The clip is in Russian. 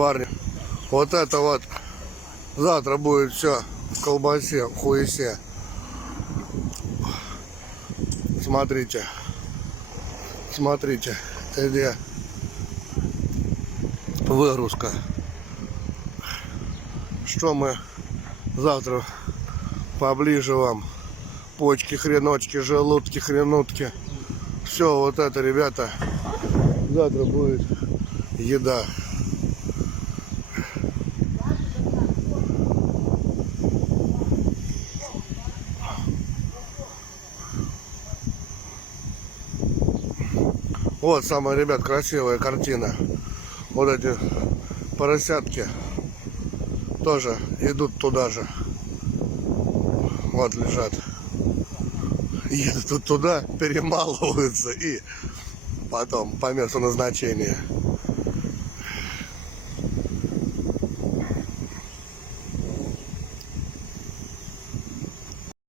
парни. Вот это вот завтра будет все в колбасе, в хуесе. Смотрите. Смотрите, где выгрузка. Что мы завтра поближе вам. Почки, хреночки, желудки, хренутки. Все вот это, ребята. Завтра будет еда. Вот самая, ребят, красивая картина. Вот эти поросятки тоже идут туда же. Вот лежат. Едут туда, перемалываются и потом по месту назначения.